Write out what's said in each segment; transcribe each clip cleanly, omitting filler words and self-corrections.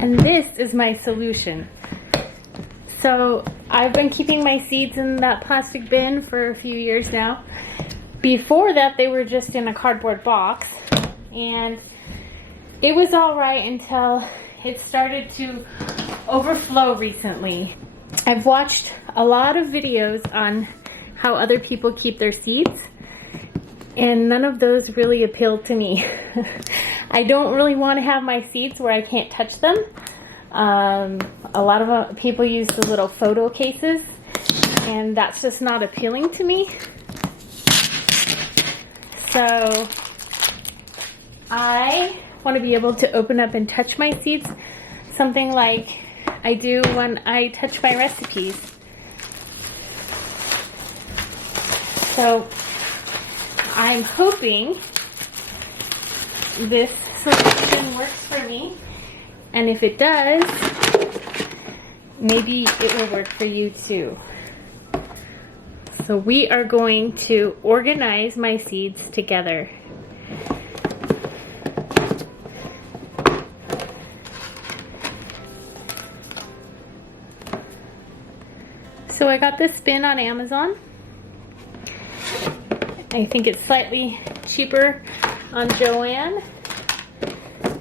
And this is my solution. So I've been keeping my seeds in that plastic bin for a few years now. Before that, they were just in a cardboard box, and it was all right until it started to overflow recently. I've watched a lot of videos on how other people keep their seeds, and none of those really appealed to me. I don't really want to have my seeds where I can't touch them. A lot of people use the little photo cases, and that's just not appealing to me. So I want to be able to open up and touch my seeds, something like I do when I touch my recipes. So I'm hoping this solution works for me, and if it does, maybe it will work for you too. So we are going to organize my seeds together. So I got this bin on Amazon. I think it's slightly cheaper on Joann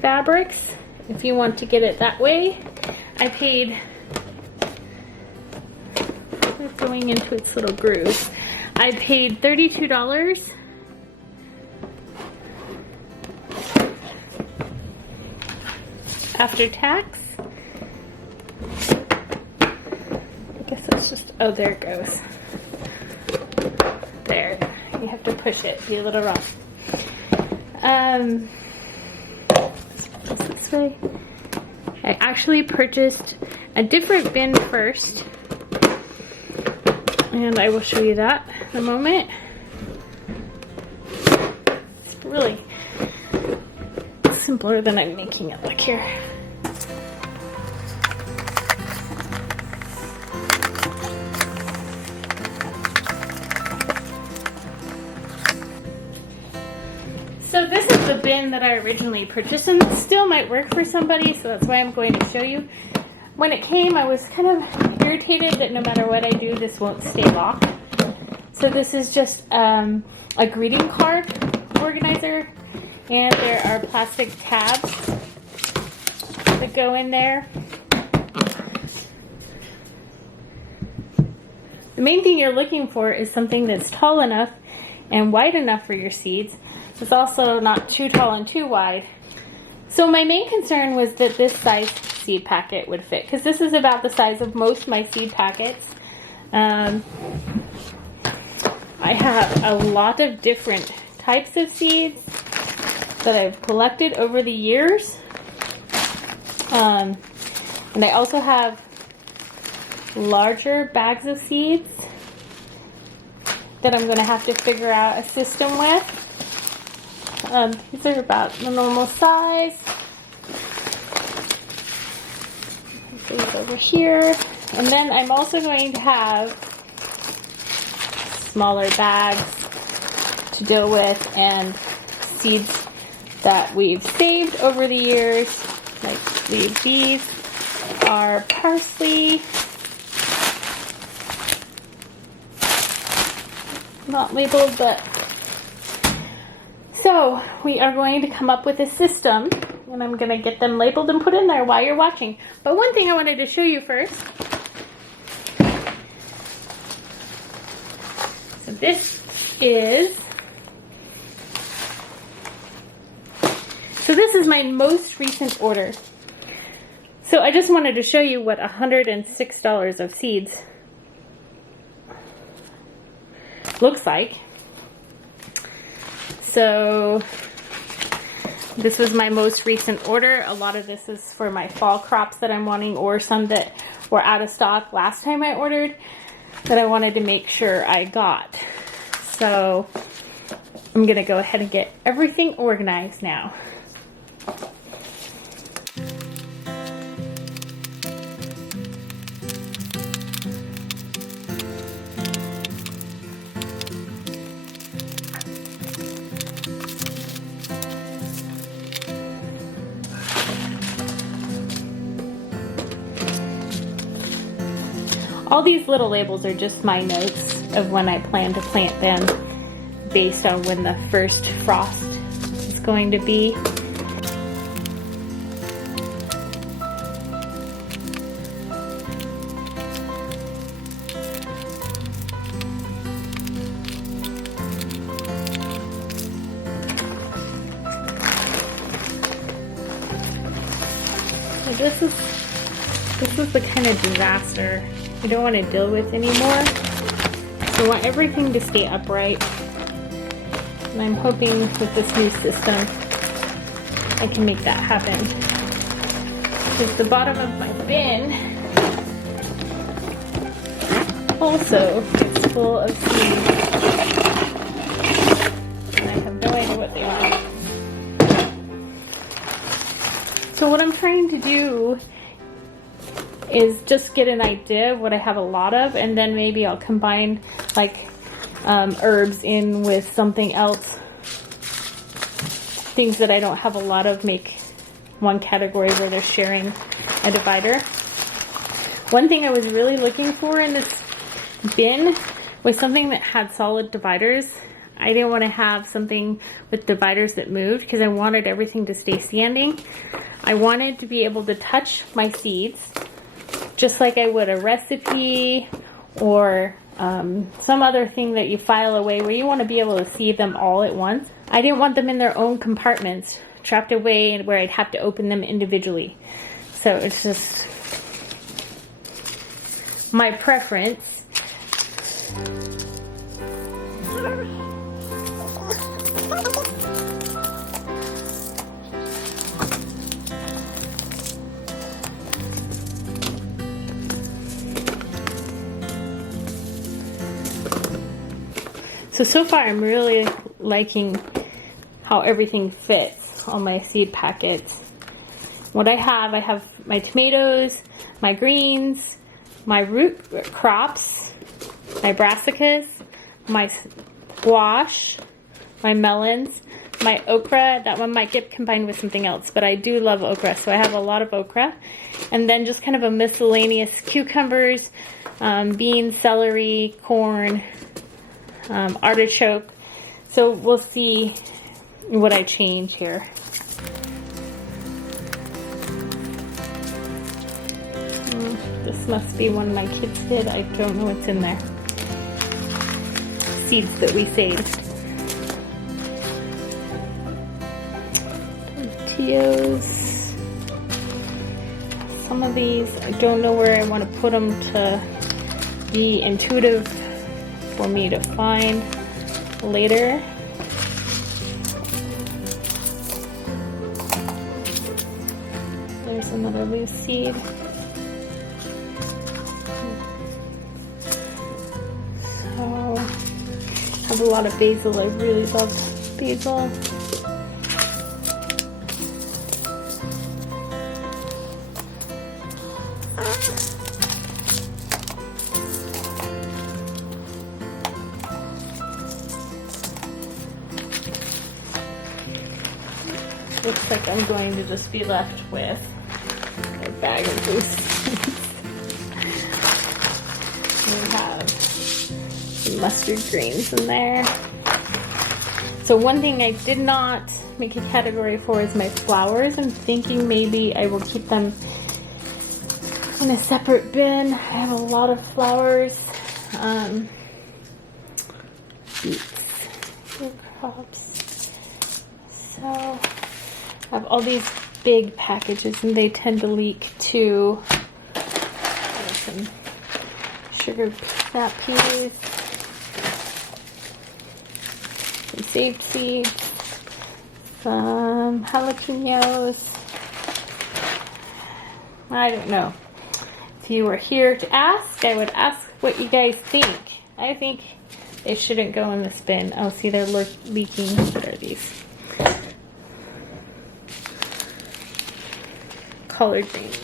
Fabrics if you want to get it that way. I paid, it's going into its little groove. I paid $32 after tax. I guess that's just, oh, there it goes. There, you have to push it, be a little rough. This way. I actually purchased a different bin first, and I will show you that in a moment. It's really simpler than I'm making it look here. So this is the bin that I originally purchased, and it still might work for somebody, so that's why I'm going to show you. When it came, I was kind of irritated that no matter what I do, this won't stay locked. So this is just a greeting card organizer, and there are plastic tabs that go in there. The main thing you're looking for is something that's tall enough and wide enough for your seeds. It's also not too tall and too wide. So my main concern was that this size seed packet would fit, because this is about the size of most of my seed packets. I have a lot of different types of seeds that I've collected over the years. And I also have larger bags of seeds that I'm going to have to figure out a system with. These are about the normal size. Put these over here. And then I'm also going to have smaller bags to deal with, and seeds that we've saved over the years. Like these are parsley. Not labeled, but so we are going to come up with a system, and I'm going to get them labeled and put in there while you're watching. But one thing I wanted to show you first. So this is my most recent order. So I just wanted to show you what $106 of seeds looks like. So this was my most recent order. A lot of this is for my fall crops that I'm wanting, or some that were out of stock last time I ordered that I wanted to make sure I got. So I'm gonna go ahead and get everything organized now. All these little labels are just my notes of when I plan to plant them based on when the first frost is going to be. So this is the kind of disaster I don't want to deal with anymore. I want everything to stay upright. And I'm hoping with this new system I can make that happen. Because the bottom of my bin also is full of seeds. And I have no idea what they are. So what I'm trying to do is just get an idea of what I have a lot of, and then maybe I'll combine like herbs in with something else. Things that I don't have a lot of, make one category where they're sharing a divider. One thing I was really looking for in this bin was something that had solid dividers. I didn't want to have something with dividers that moved because I wanted everything to stay standing. I wanted to be able to touch my seeds just like I would a recipe or some other thing that you file away where you want to be able to see them all at once. I didn't want them in their own compartments, trapped away where I'd have to open them individually. So it's just my preference. So far I'm really liking how everything fits on my seed packets. What I have my tomatoes, my greens, my root crops, my brassicas, my squash, my melons, my okra. That one might get combined with something else, but I do love okra, so I have a lot of okra. And then just kind of a miscellaneous cucumbers, beans, celery, corn, artichoke. So we'll see what I change here. This must be one my kids did. I don't know what's in there. Seeds that we saved. Tortillas. Some of these, I don't know where I want to put them to be intuitive for me to find later. There's another loose seed. So, I have a lot of basil. I really love basil. Looks like I'm going to just be left with a bag of loose seeds. We have some mustard greens in there. So one thing I did not make a category for is my flowers. I'm thinking maybe I will keep them in a separate bin. I have a lot of flowers. Beets, crops. So I have all these big packages and they tend to leak too. There's some sugar snap peas, some saved seeds, some jalapenos. I don't know. If you were here to ask, I would ask what you guys think. I think they shouldn't go in this bin. Oh, see, they're leaking. What are these? Collard greens.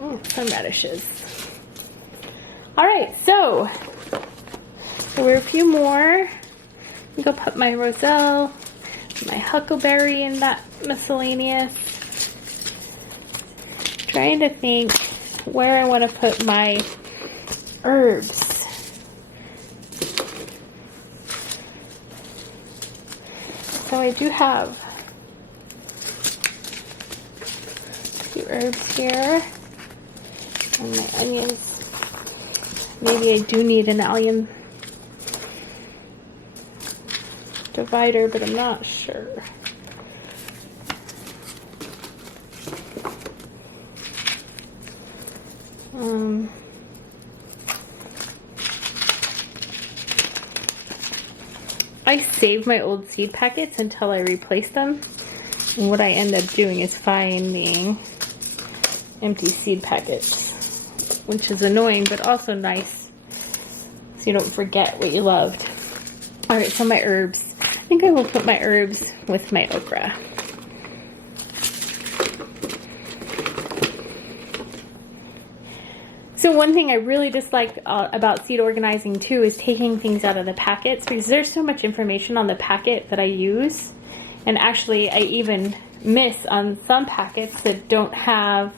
Oh, some radishes. All right, so there were a few more. I'm gonna put my roselle, my huckleberry in that miscellaneous. Trying to think where I want to put my herbs. So I do have a few herbs here and my onions. Maybe I do need an allium divider, but I'm not sure. I save my old seed packets until I replace them. And what I end up doing is finding empty seed packets, which is annoying, but also nice, so you don't forget what you loved. All right, so my herbs. I think I will put my herbs with my okra. So one thing I really dislike about seed organizing too is taking things out of the packets, because there's so much information on the packet that I use. And actually I even miss on some packets that don't have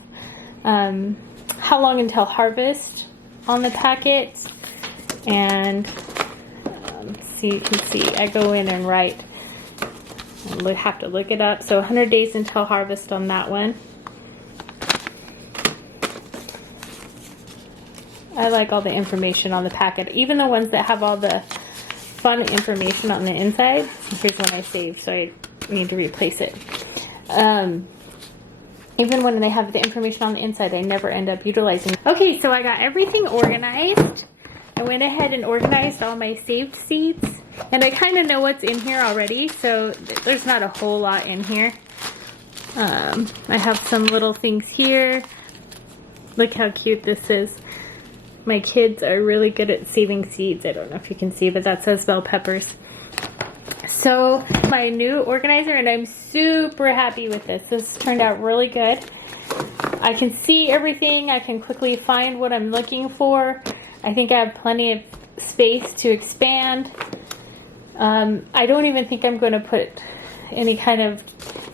how long until harvest on the packet. And so you can see I go in and write, I have to look it up. So 100 days until harvest on that one. I like all the information on the packet, even the ones that have all the fun information on the inside. Here's one I saved, so I need to replace it. Even when they have the information on the inside, I never end up utilizing. Okay, so I got everything organized. I went ahead and organized all my saved seeds, and I kind of know what's in here already, so there's not a whole lot in here. I have some little things here. Look how cute this is. My kids are really good at saving seeds. I don't know if you can see, but that says bell peppers. So my new organizer, and I'm super happy with this. This turned out really good. I can see everything. I can quickly find what I'm looking for. I think I have plenty of space to expand. I don't even think I'm going to put any kind of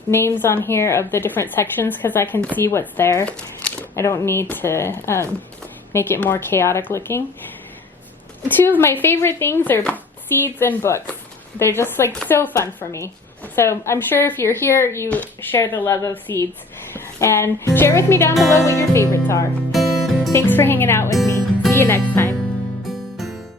names on here of the different sections, because I can see what's there. I don't need to make it more chaotic looking. Two of my favorite things are seeds and books. They're just like so fun for me. So I'm sure if you're here, you share the love of seeds. And share with me down below what your favorites are. Thanks for hanging out with me. See you next time.